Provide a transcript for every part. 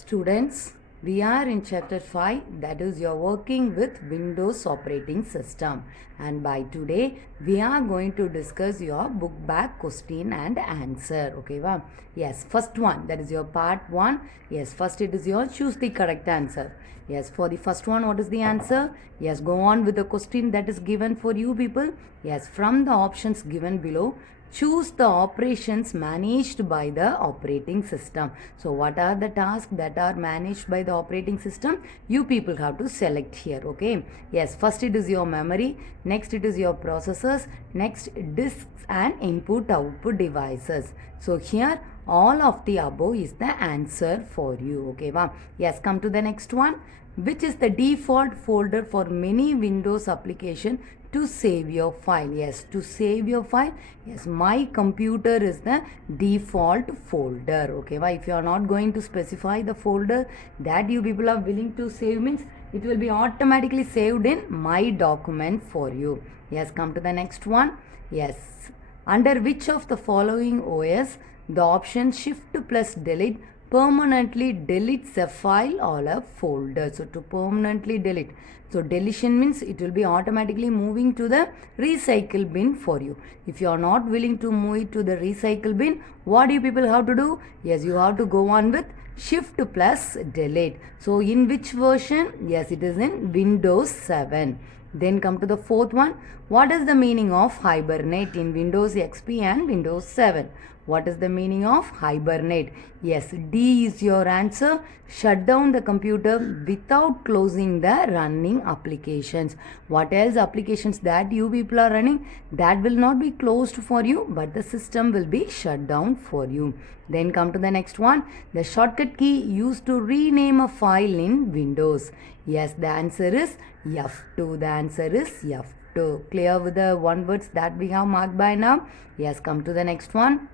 Students, we are in chapter 5, that is you're working with Windows operating system, and by today we are going to discuss your book back question and answer. Okay, wow? Yes, first one, that is your part 1. Yes, first it is your choose the correct answer. Yes, for the first one, what is the answer? Yes, go on with the question that is given for you people. Yes, from the options given below, choose the operations managed by the operating system. So what are the tasks that are managed by the operating system? You people have to select here. Okay, yes, first it is your memory, next it is your processors, next disks and input output devices. So here all of the above is the answer for you. Okay, wow. Yes, come to the next one. Which is the default folder for many Windows application to save your file? Yes, to save your file. Yes, my computer is the default folder. Okay, why? If you are not going to specify the folder that you people are willing to save, means it will be automatically saved in my document for you. Yes, come to the next one. Yes, under which of the following OS the option shift plus delete permanently deletes a file or a folder? So to permanently delete, so deletion means it will be automatically moving to the recycle bin for you. If you are not willing to move it to the recycle bin, what do you people have to do? Yes, you have to go on with shift plus delete. So in which version? Yes, it is in Windows 7. Then come to the fourth one. What is the meaning of hibernate in Windows XP and Windows 7? What is the meaning of hibernate? Yes, D is your answer. Shut down the computer without closing the running applications. What else applications that you people are running, that will not be closed for you, but the system will be shut down for you. Then come to the next one. The shortcut key used to rename a file in Windows. Yes, the answer is F2. The answer is F2. Clear with the one words that we have marked by now? Yes, come to the next one.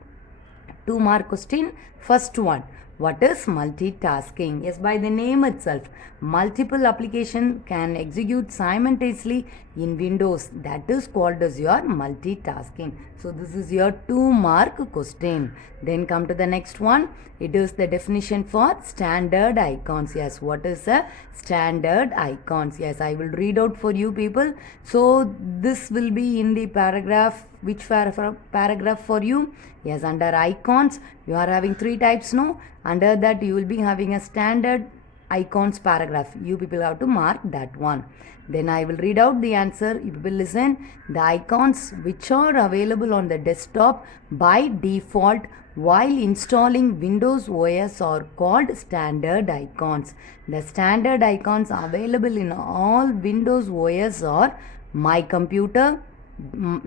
2-mark question. First one, what is multitasking? Yes, by the name itself, multiple application can execute simultaneously in Windows. That is called as your multitasking. So this is your 2-mark question. Then come to the next one. It is the definition for standard icons. Yes, what is a standard icons? Yes, I will read out for you people. So this will be in the paragraph. Which paragraph for you? Yes, under icons you are having 3 types, no? Under that you will be having a standard icons paragraph. You people have to mark that one. Then I will read out the answer. You people listen. The icons which are available on the desktop by default while installing Windows OS are called standard icons. The standard icons available in all Windows OS are My Computer,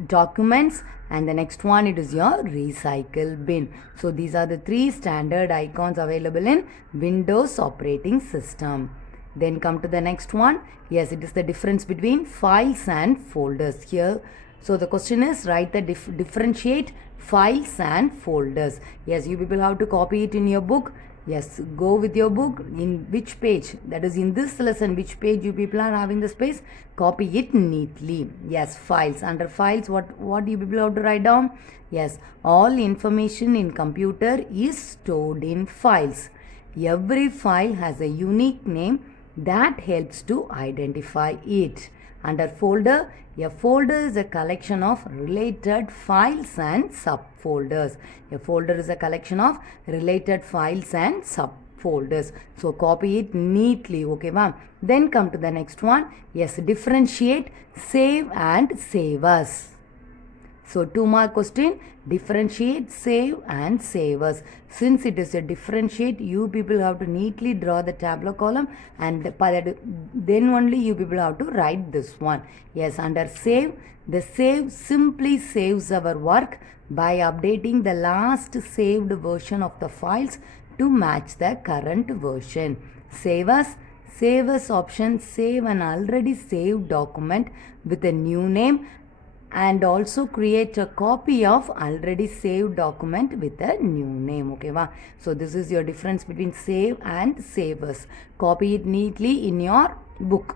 Documents, and the next one it is your recycle bin. So these are the 3 standard icons available in Windows operating system. Then come to the next one. Yes, it is the difference between files and folders here. So the question is, write the differentiate files and folders. Yes, you people have to copy it in your book. Yes, go with your book. In which page? That is in this lesson, which page you people are having the space? Copy it neatly. Yes, files. Under files, what you people have to write down? Yes, all information in computer is stored in files. Every file has a unique name that helps to identify it. Under folder, a folder is a collection of related files and subfolders. A folder is a collection of related files and subfolders. So copy it neatly. Okay, ma'am. Then come to the next one. Yes, differentiate, save and save as. So 2-mark question, differentiate, save and save as. Since it is a differentiate, you people have to neatly draw the tabular column, and then only you people have to write this one. Yes, under save, the save simply saves our work by updating the last saved version of the files to match the current version. Save as option, save an already saved document with a new name, and also create a copy of already saved document with a new name. Okay, wow. So this is your difference between save and save as. Copy it neatly in your book.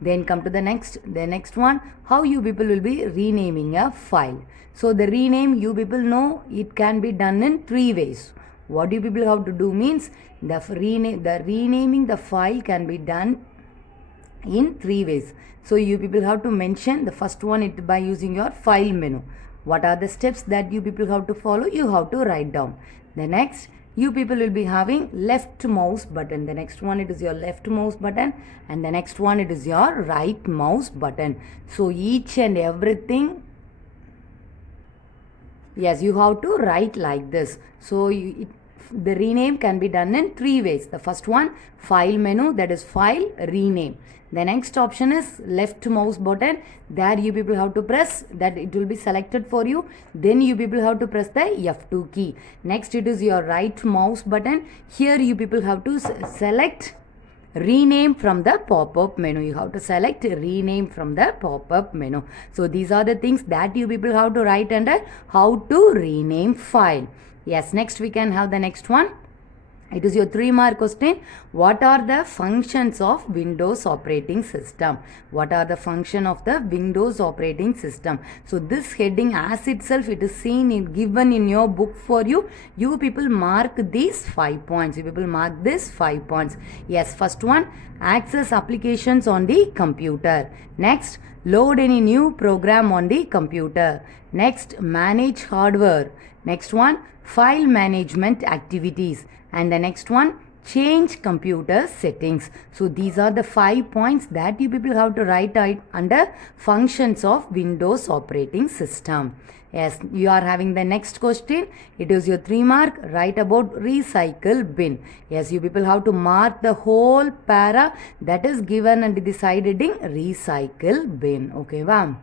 Then come to the next one. How you people will be renaming a file. So the rename, you people know it can be done in 3 ways. what you people have to do means the renaming the file can be done in 3 ways. So you people have to mention the first one it by using your file menu. What are the steps that you people have to follow? You have to write down. The next, you people will be having left mouse button. The next one it is your left mouse button, and the next one it is your right mouse button. So each and everything, yes, you have to write like this. So the rename can be done in 3 ways. The first one, file menu, that is file rename. The next option is left mouse button. There you people have to press that, it will be selected for you. Then you people have to press the F2 key. Next it is your right mouse button. Here you people have to select rename from the pop-up menu. You have to select rename from the pop-up menu. So these are the things that you people have to write under how to rename file. Yes, next we can have the next one. It is your 3-mark question. What are the functions of Windows operating system? What are the function of the Windows operating system? So this heading as itself, it is seen in given in your book for you. You people mark these 5 points. You people mark this 5 points. Yes, first one, access applications on the computer. Next, load any new program on the computer. Next, manage hardware. Next one, file management activities. And the next one, change computer settings. So these are the 5 points that you people have to write under functions of Windows operating system. Yes, you are having the next question. It is your 3-mark. Write about recycle bin. Yes, you people have to mark the whole para that is given and decided in recycle bin. Okay, wow.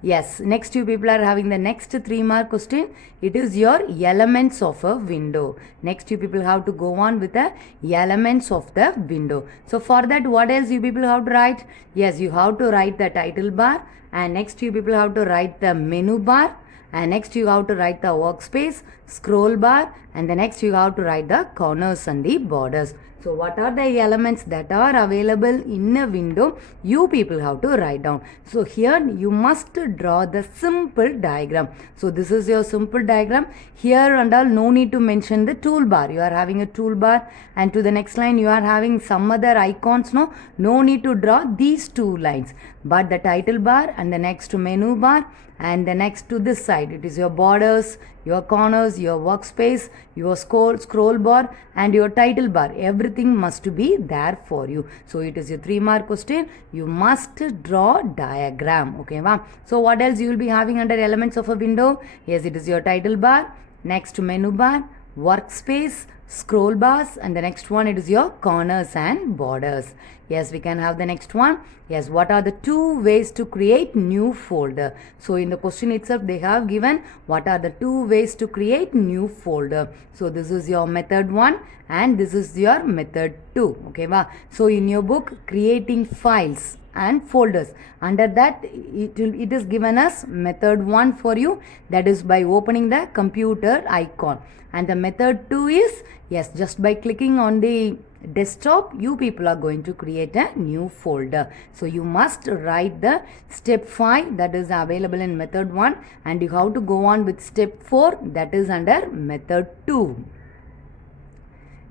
Yes, next you people are having the next 3-mark question. It is your elements of a window. Next you people have to go on with the elements of the window. So for that, what else you people have to write? Yes, you have to write the title bar, and next you people have to write the menu bar, and next you have to write the workspace, scroll bar, and the next you have to write the corners and the borders. So what are the elements that are available in a window? You people have to write down. So here you must draw the simple diagram. So this is your simple diagram. Here and all, no need to mention the toolbar. You are having a toolbar, and to the next line you are having some other icons. No need to draw these 2 lines. But the title bar and the next menu bar, and the next to this side, it is your borders, your corners, your workspace, your scroll bar, and your title bar. Everything must be there for you. So it is your 3-mark question. You must draw diagram. Okay, wow. So what else you will be having under elements of a window? Yes, it is your title bar, next menu bar, workspace, scroll bars, and the next one it is your corners and borders. Yes, we can have the next one. Yes, what are the 2 ways to create new folder? So in the question itself they have given what are the 2 ways to create new folder. So this is your method 1 and this is your method 2. Okay, wow. So in your book, creating files and folders, under that it is given as method 1 for you, that is by opening the computer icon, and the method 2 is, yes, just by clicking on the desktop you people are going to create a new folder. So you must write the step 5 that is available in method 1, and you have to go on with step 4 that is under method 2.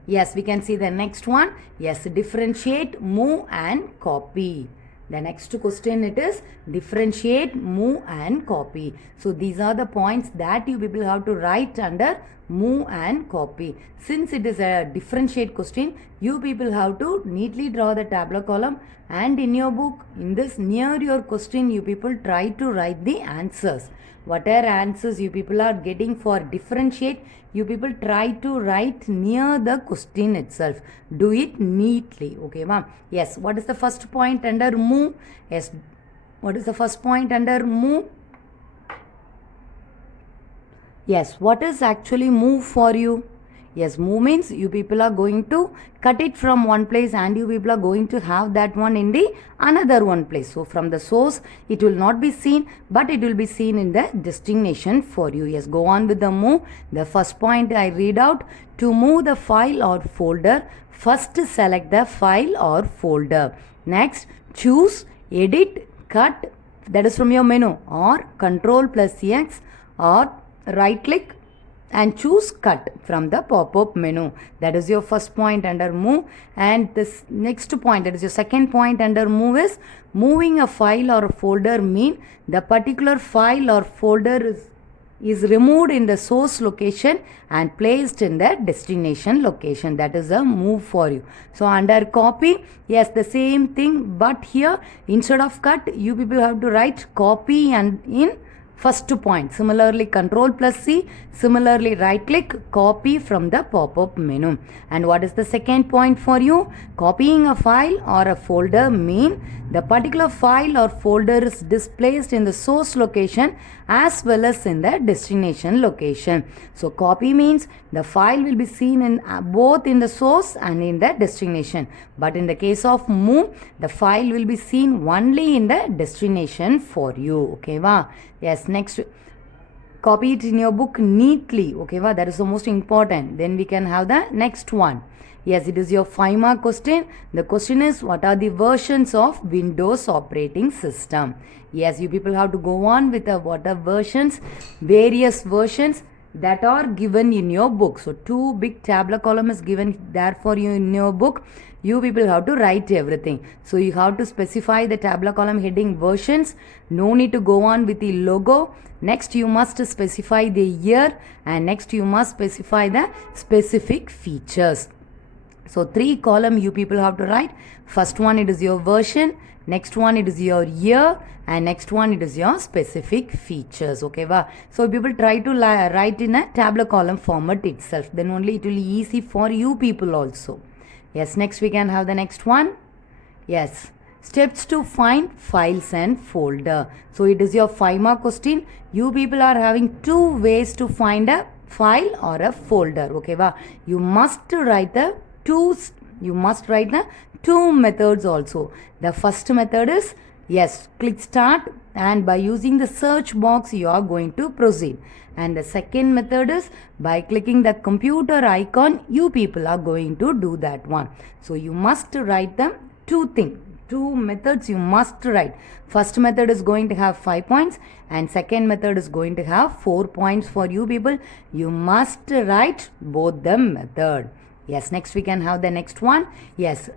Yes, we can see the next one. Yes, differentiate, move and copy. The next question it is differentiate, move and copy. So these are the points that you people have to write under move and copy. Since it is a differentiate question, you people have to neatly draw the tabular column, and in your book, in this near your question, you people try to write the answers. Whatever answers you people are getting for differentiate, you people try to write near the question itself. Do it neatly. Okay, ma'am. Yes, what is the first point under move? Yes, what is the first point under move? Yes, what is actually move for you? Yes, move means you people are going to cut it from one place and you people are going to have that one in the another one place. So from the source it will not be seen, but it will be seen in the destination for you. Yes, go on with the move. The first point I read out: to move the file or folder, first select the file or folder. Next, choose, edit, cut, that is from your menu, or Control plus X, or right click and choose cut from the pop-up menu. That is your first point under move. And this next point, that is your second point under move, is moving a file or a folder mean the particular file or folder is removed in the source location and placed in the destination location. That is a move for you. So under copy, yes, the same thing, but here instead of cut, you people have to write copy and in first point. Similarly, Control plus C, similarly right click, copy from the pop-up menu. And what is the second point for you? Copying a file or a folder mean the particular file or folder is displaced in the source location as well as in the destination location. So copy means the file will be seen in both in the source and in the destination. But in the case of move, the file will be seen only in the destination for you. Okay, va? Yes, next, copy it in your book neatly. Okay, va? That is the most important. Then we can have the next one. Yes, it is your 5-mark question. The question is, what are the versions of Windows operating system? Yes, you people have to go on with the what are versions, various versions that are given in your book. So 2 big tabular column is given there for you in your book. You people have to write everything. So you have to specify the tabular column heading versions. No need to go on with the logo. Next you must specify the year, and next you must specify the specific features. So 3 column you people have to write. First one, it is your version. Next one, it is your year. And next one, it is your specific features. Okay, va? So people try to write in a tabular column format itself. Then only it will be easy for you people also. Yes, next we can have the next one. Yes, steps to find files and folder. So it is your 5-mark question. You people are having 2 ways to find a file or a folder. Okay, va? You must write the two methods also. The first method is, yes, click start, and by using the search box you are going to proceed. And the second method is by clicking the computer icon, you people are going to do that one. So you must write them 2 methods you must write. First method is going to have 5 points, and second method is going to have 4 points for you people. You must write both the method. Yes, next we can have the next one. Yes,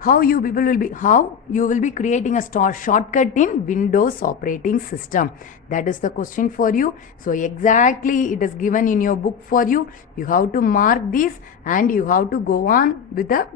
how you will be creating a shortcut in Windows operating system. That is the question for you. So exactly it is given in your book for you. You have to mark these and you have to go on with the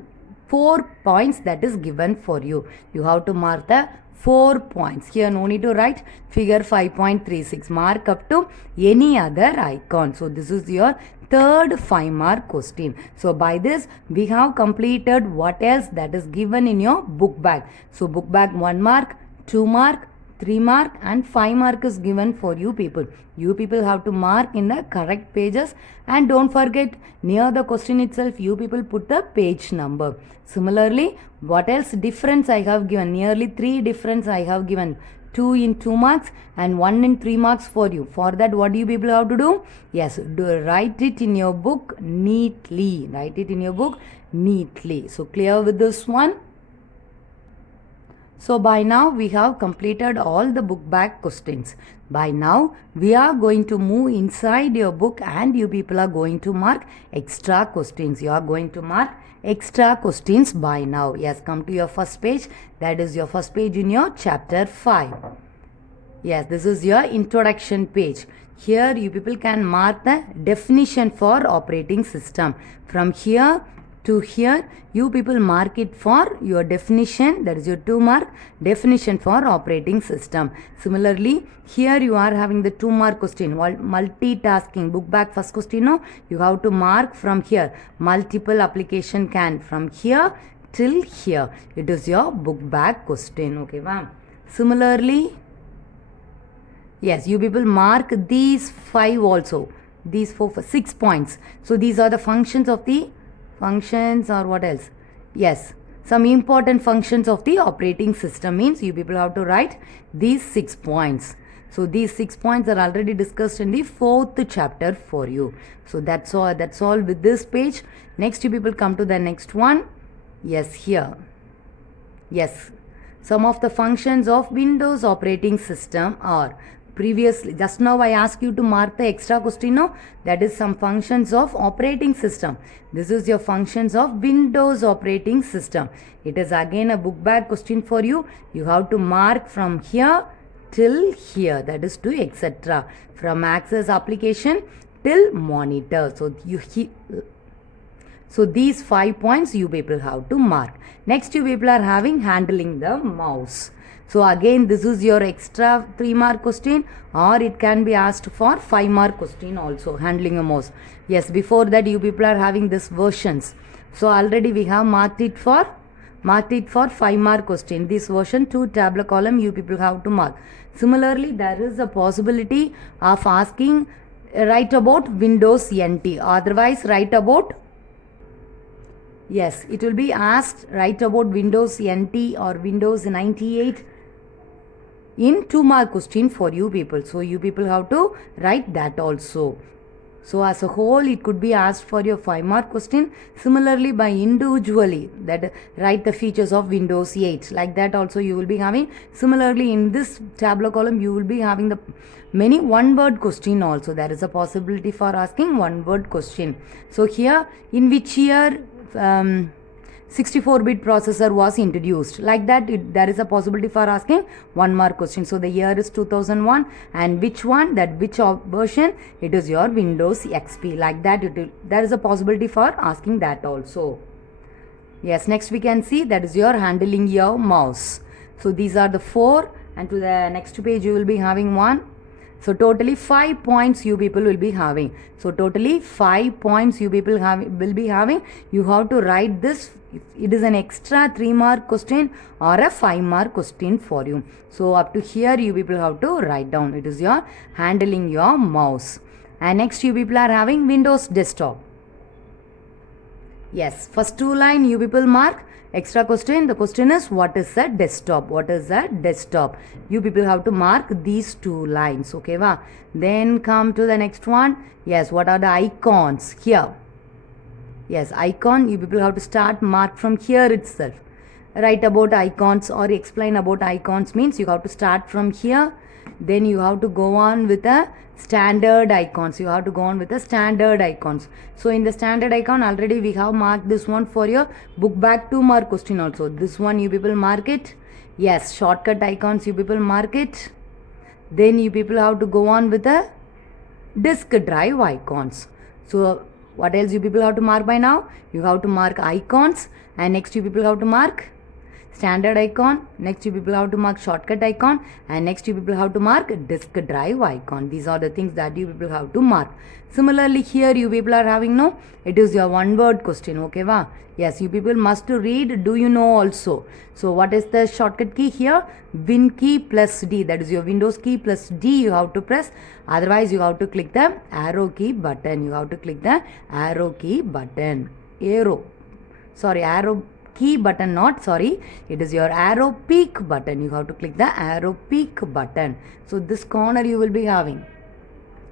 4 points that is given for you. You have to mark the 4 points. Here no need to write figure 5.36. Mark up to any other icon. So this is your third 5-mark question. So by this we have completed what else that is given in your book bag. So book bag 1 mark, 2 mark, 3 mark and 5 mark is given for you people. You people have to mark in the correct pages, and don't forget near the question itself you people put the page number. Similarly, what else difference I have given? Nearly 3 difference I have given. 2 in 2 marks and 1 in 3 marks for you. For that, what do you people have to do? Yes, write it in your book neatly. Write it in your book neatly. So clear with this one? So by now we have completed all the book bag questions. By now we are going to move inside your book and you people are going to mark extra questions. You are going to mark extra questions by now. Yes, come to your first page. That is your first page in your chapter 5. Yes, this is your introduction page. Here you people can mark the definition for operating system. From here to here, you people mark it for your definition. That is your 2 mark definition for operating system. Similarly, here you are having the 2 mark question. Multitasking, book back first question. No, you have to mark from here. Multiple application can from here till here. It is your book back question. Okay, wow. Similarly, yes, you people mark these 5 also. These 6 points. So these are the functions of the functions or what else? Yes, some important functions of the operating system means you people have to write these 6 points. So these 6 points are already discussed in the 4th chapter for you. So that's all with this page. Next you people come to the next one. Yes, here. Yes, some of the functions of Windows operating system are previously, just now I asked you to mark the extra question, no? That is some functions of operating system. This is your functions of Windows operating system. It is again a book bag question for you. You have to mark from here till here, that is to etc. From access application till monitor. So these 5 points you people have to mark. Next you people are having handling the mouse. So again this is your extra 3 mark question, or it can be asked for 5 mark question also, handling a mouse. Yes, before that you people are having this versions. So already we have marked it for 5 mark question. This version 2 tabular column you people have to mark. Similarly, there is a possibility of asking write about Windows NT, otherwise write about, yes, it will be asked write about Windows NT or Windows 98 in 2 mark question for you people. So you people have to write that also. So as a whole it could be asked for your 5 mark question. Similarly, by individually, that write the features of Windows 8, like that also you will be having. Similarly, in this tabular column you will be having the many one word question also. There is a possibility for asking one word question. So here, in which year 64-bit processor was introduced, like that there is a possibility for asking 1 mark question. So the year is 2001, and which one, that which version, it is your Windows XP, like that there is a possibility for asking that also. Yes, next we can see that is your handling your mouse. So these are the 4, and to the next page you will be having 1. So totally 5 points you people will be having. So totally 5 points you people will be having. You have to write this. It is an extra 3 mark question or a 5 mark question for you. So up to here you people have to write down. It is your handling your mouse. And next you people are having Windows desktop. Yes, first 2 line you people mark. Extra question, the question is what is a desktop? What is a desktop? You people have to mark these 2 lines. Okay, va? Then come to the next one. Yes, what are the icons here? Yes, icon, you people have to start mark from here itself. Write about icons or explain about icons means you have to start from here. Then you have to go on with a standard icons. You have to go on with the standard icons. So in the standard icon already we have marked this one for your book bag 2 mark question also. This one you people mark it. Yes, shortcut icons you people mark it. Then you people have to go on with the disk drive icons. So what else you people have to mark by now? You have to mark icons, and next you people have to mark standard icon. Next you people have to mark shortcut icon, and next you people have to mark disk drive icon. These are the things that you people have to mark. Similarly here you people are having, no, it is your one word question. Okay, va? Yes, you people must read do you know also. So what is the shortcut key here? Win key plus D, that is your Windows key plus D you have to press. Otherwise you have to click the arrow key button. You have to click the arrow key button. Arrow key button, not sorry, it is your arrow peak button. You have to click the arrow peak button. So this corner you will be having.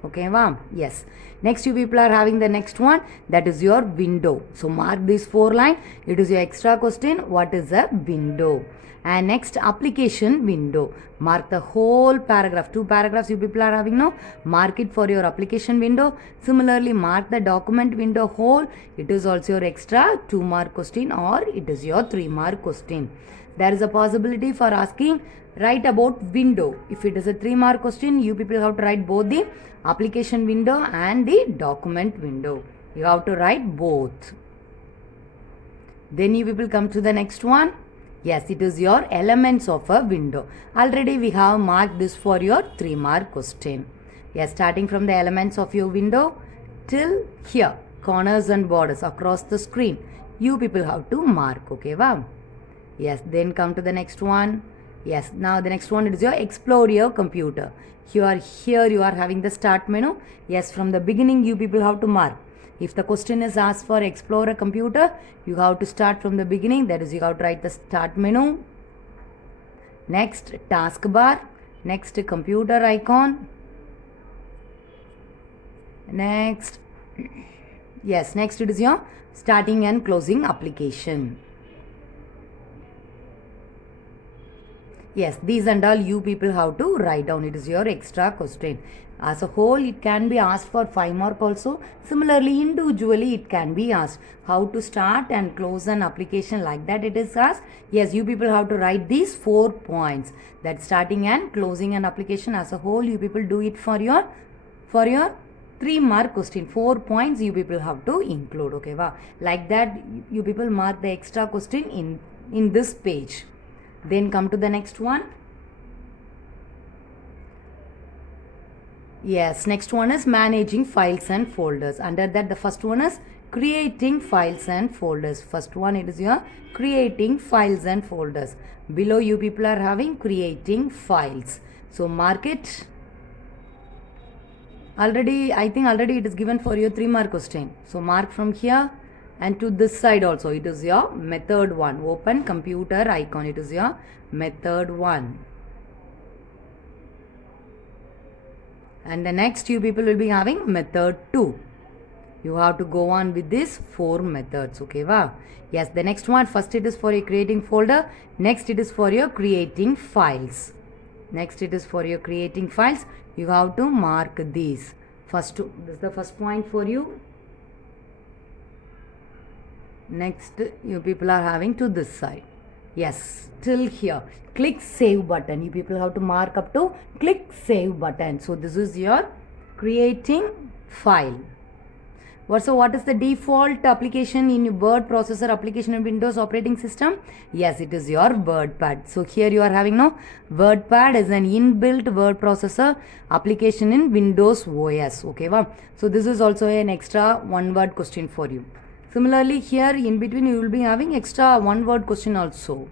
Okay, wow? Yes. Next you people are having the next one, that is your window. So mark this 4 line. It is your extra question. What is a window? And next, application window. Mark the whole paragraph. 2 paragraphs you people are having now. Mark it for your application window. Similarly, mark the document window whole. It is also your extra 2 mark question, or it is your 3 mark question. There is a possibility for asking write about window. If it is a 3 mark question, you people have to write both the application window and the document window. You have to write both. Then you people come to the next one. Yes, it is your elements of a window. Already we have marked this for your 3 mark question. Yes, starting from the elements of your window till here, corners and borders across the screen. You people have to mark. Okay, wow? Yes, then come to the next one. Yes, now the next one is your explore your computer. Here you are having the start menu. Yes, from the beginning you people have to mark. If the question is asked for explore a computer, you have to start from the beginning. That is, you have to write the start menu. Next, taskbar. Next, computer icon. Next, yes, next it is your starting and closing application. Yes, these and all you people have to write down. It is your extra question. As a whole, it can be asked for 5 mark also. Similarly, individually, it can be asked. How to start and close an application, like that it is asked. Yes, you people have to write these 4 points. That starting and closing an application as a whole, you people do it for your 3 mark question. 4 points you people have to include. Okay, wow. Like that, you people mark the extra question in this page. Then come to the next one. Yes, next one is managing files and folders. Under that, the first one is creating files and folders. First one, it is your creating files and folders. Below, you people are having creating files. So mark it. I think already it is given for your 3 mark question. So mark from here and to this side also. It is your method 1. Open computer icon. It is your method 1. And the next you people will be having method 2. You have to go on with these 4 methods. Okay, wow. Yes, the next one, first it is for your creating folder. Next it is for your creating files. Next it is for your creating files. You have to mark these. First, this is the first point for you. Next, you people are having to this side. Yes, till here. Click save button. You people have to mark up to click save button. So this is your creating file. What is the default application in your word processor application in Windows operating system? Yes, it is your WordPad. So here you are having now WordPad is an inbuilt word processor application in Windows OS. Okay, wow. So this is also an extra 1 word question for you. Similarly, here in between you will be having extra 1 word question also.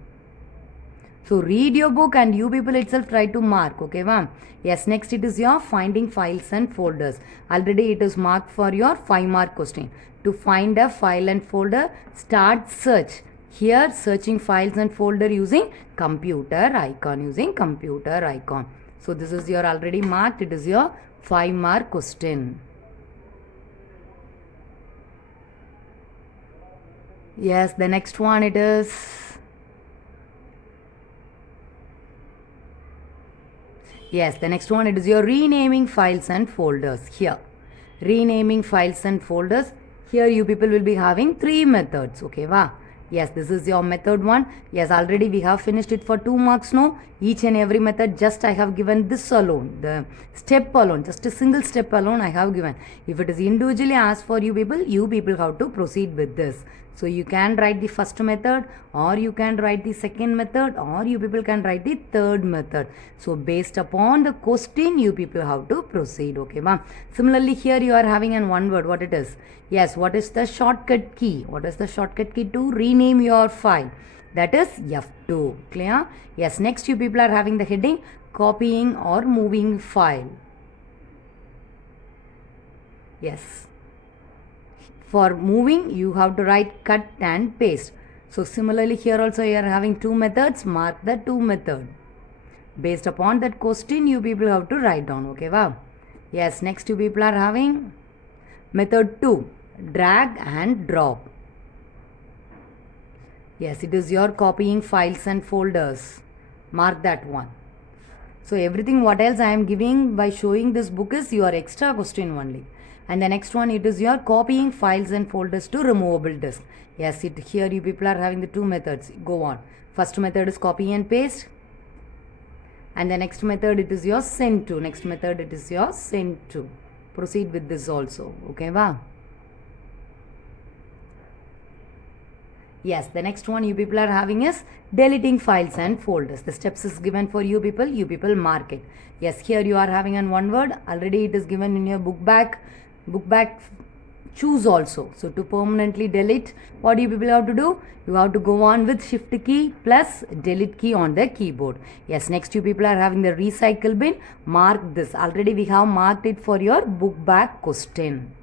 So read your book and you people itself try to mark. Okay, ma'am. Yes, next it is your finding files and folders. Already it is marked for your 5 mark question. To find a file and folder, start search. Here searching files and folder using computer icon. So this is your already marked. It is your 5 mark question. Yes, the next one it is. Yes, the next one it is your renaming files and folders. Here, renaming files and folders. Here you people will be having 3 methods. Okay, wow. Yes, this is your method 1. Yes, already we have finished it for 2 marks now. Each and every method, just I have given this alone. The step alone, just a single step alone I have given. If it is individually asked for you people have to proceed with this. So you can write the first method, or you can write the second method, or you people can write the third method. So based upon the question, you people have to proceed. Okay, ma'am. Similarly, here you are having an 1 word. What it is? Yes, what is the shortcut key? What is the shortcut key to rename your file? That is F2. Clear? Yes, next you people are having the heading copying or moving file. Yes. For moving, you have to write cut and paste. So similarly, here also you are having 2 methods. Mark the 2 method. Based upon that question, you people have to write down. Okay, wow. Yes, next you people are having method 2. Drag and drop. Yes, it is your copying files and folders. Mark that one. So everything what else I am giving by showing this book is your extra question only. And the next one, it is your copying files and folders to removable disk. Yes, here you people are having the 2 methods. Go on. First method is copy and paste. And the next method, it is your send to. Next method, it is your send to. Proceed with this also. Okay, wow. Yes, the next one you people are having is deleting files and folders. The steps is given for you people mark it. Yes, here you are having an 1 word. Already it is given in your book back choose also. So to permanently delete, what do you people have to do? You have to go on with shift key plus delete key on the keyboard. Yes, next you people are having the recycle bin. Mark this. Already we have marked it for your book back question.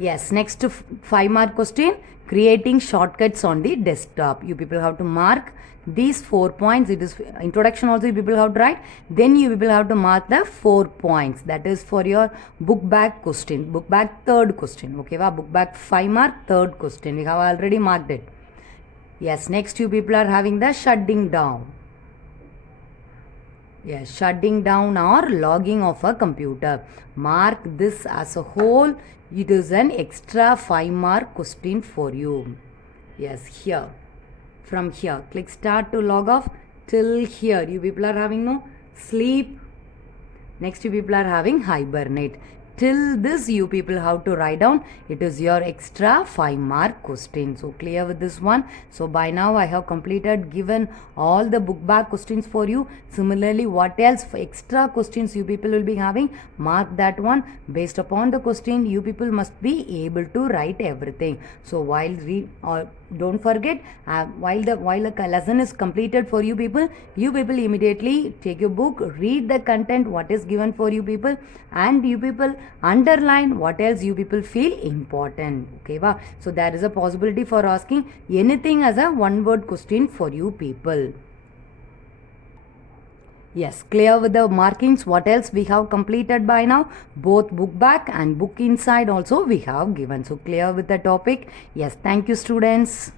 Yes, next 5 mark question, creating shortcuts on the desktop. You people have to mark these 4 points. It is introduction also you people have to write. Then you people have to mark the 4 points. That is for your book back question. Book back third question. Okay, wow. Book back 5 mark third question. We have already marked it. Yes, next you people are having the shutting down. Yes, shutting down or logging of a computer. Mark this as a whole. It is an extra 5-mark question for you. Yes, here. From here, click start to log off till here. You people are having no sleep. Next, you people are having hibernate. Till this, you people have to write down. It is your extra 5-mark question. So, clear with this one. So, by now, I have completed, given all the book back questions for you. Similarly, what else extra questions you people will be having? Mark that one. Based upon the question, you people must be able to write everything. So, while read or don't forget, while the lesson is completed for you people immediately take your book, read the content what is given for you people, and you people underline what else you people feel important. Okay, wow. So there is a possibility for asking anything as a one word question for you people. Yes, clear with the markings. What else we have completed by now? Both book back and book inside also we have given. So clear with the topic. Yes, thank you students.